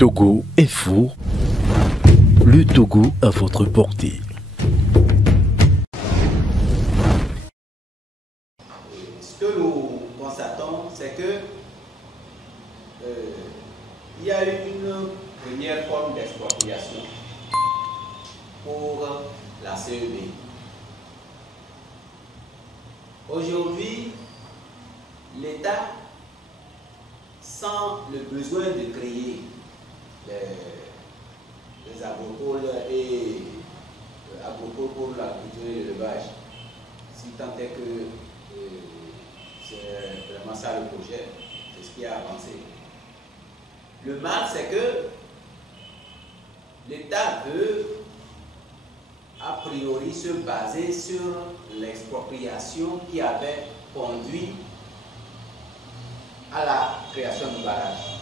Togo Info, le Togo à votre portée. Ce que nous constatons, c'est que il y a eu une première forme d'expropriation pour la CEB. Aujourd'hui, l'État sent le besoin de créer les agropoles et agropoles pour l'agriculture et l'élevage, si tant est que c'est vraiment ça le projet, c'est ce qui a avancé. Le mal, c'est que l'État veut a priori se baser sur l'expropriation qui avait conduit à la création du barrage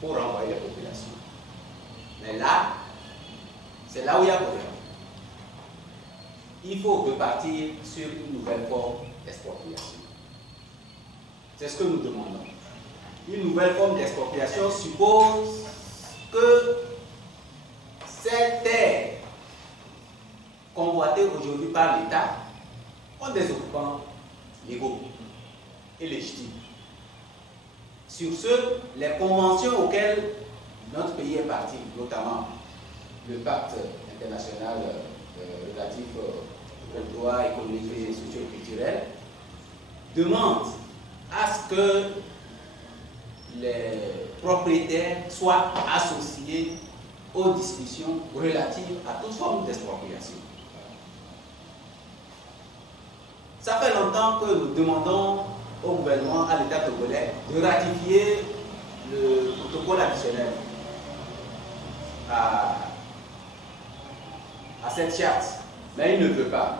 pour renvoyer les populations. Mais là, c'est là où il y a problème. Il faut repartir sur une nouvelle forme d'expropriation. C'est ce que nous demandons. Une nouvelle forme d'expropriation suppose que ces terres convoitées aujourd'hui par l'État ont des occupants légaux et légitimes. Sur ce, les conventions auxquelles notre pays est parti, notamment le pacte international relatif aux droits économiques et socio-culturels, demandent à ce que les propriétaires soient associés aux discussions relatives à toute forme d'expropriation. Ça fait longtemps que nous demandons au gouvernement, à l'État togolais, de ratifier le protocole additionnel à cette charte. Mais il ne veut pas.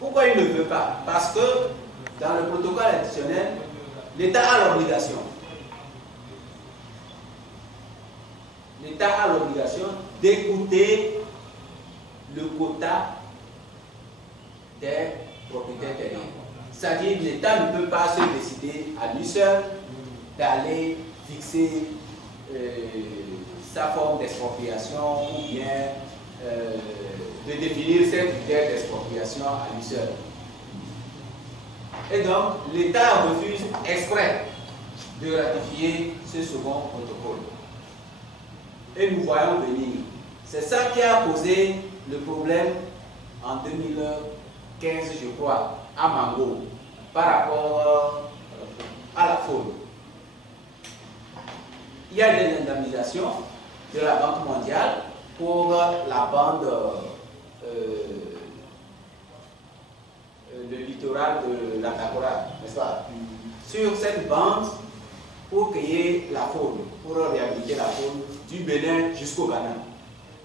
Pourquoi il ne veut pas? Parce que dans le protocole additionnel, l'État a l'obligation. L'État a l'obligation d'écouter le quota des propriétaires terriens. C'est-à-dire que l'État ne peut pas se décider à lui seul d'aller fixer sa forme d'expropriation ou bien de définir ses critères d'expropriation à lui seul. Et donc, l'État refuse exprès de ratifier ce second protocole. Et nous voyons venir. C'est ça qui a posé le problème en 2015, je crois, à Mango, par rapport à la faune. Il y a des indemnisations de la Banque mondiale pour la bande, le littoral de la Takora, n'est-ce pas? Sur cette bande, pour créer la faune, pour réhabiliter la faune du Bénin jusqu'au Ghana.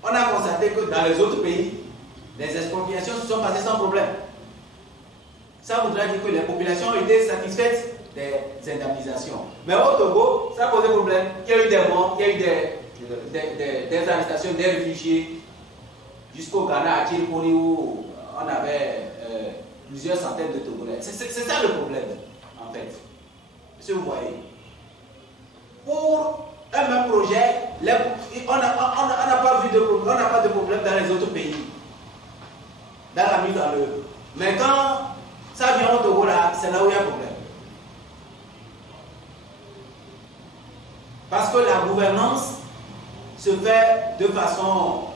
On a constaté que dans les autres pays, les expropriations se sont passées sans problème. Ça voudrait dire que les populations ont été satisfaites des indemnisations. Mais au Togo, ça a posé problème. Il y a eu des morts, il y a eu des arrestations des réfugiés jusqu'au Ghana, à Tiripoli, où on avait plusieurs centaines de Togolais. C'est ça le problème, en fait. Si vous voyez. Pour un même projet, on n'a pas de problème dans les autres pays, dans la mise en œuvre. Mais quand ça vient au Togo, là, c'est là où il y a un problème. Parce que la gouvernance se fait de façon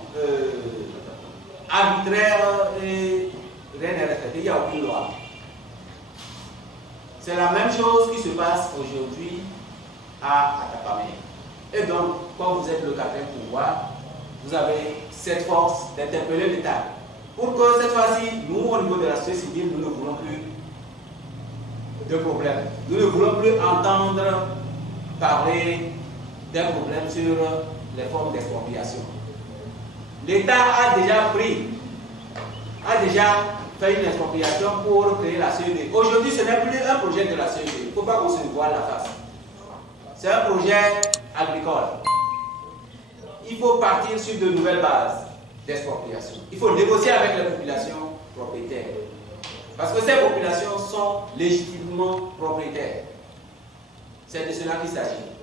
arbitraire et rien n'est respecté, il n'y a aucune loi. C'est la même chose qui se passe aujourd'hui à Atapamé. Et donc, quand vous êtes le quatrième pouvoir, vous avez cette force d'interpeller l'État. Pour que cette fois-ci, nous, au niveau de la société civile, nous ne voulons plus de problèmes. Nous ne voulons plus entendre parler d'un problème sur les formes d'expropriation. L'État a déjà fait une expropriation pour créer la CEB. Aujourd'hui, ce n'est plus un projet de la CEB. Il ne faut pas qu'on se voile la face. C'est un projet agricole. Il faut partir sur de nouvelles bases d'expropriation. Il faut négocier avec les populations propriétaires. Parce que ces populations sont légitimement propriétaires. C'est de cela qu'il s'agit.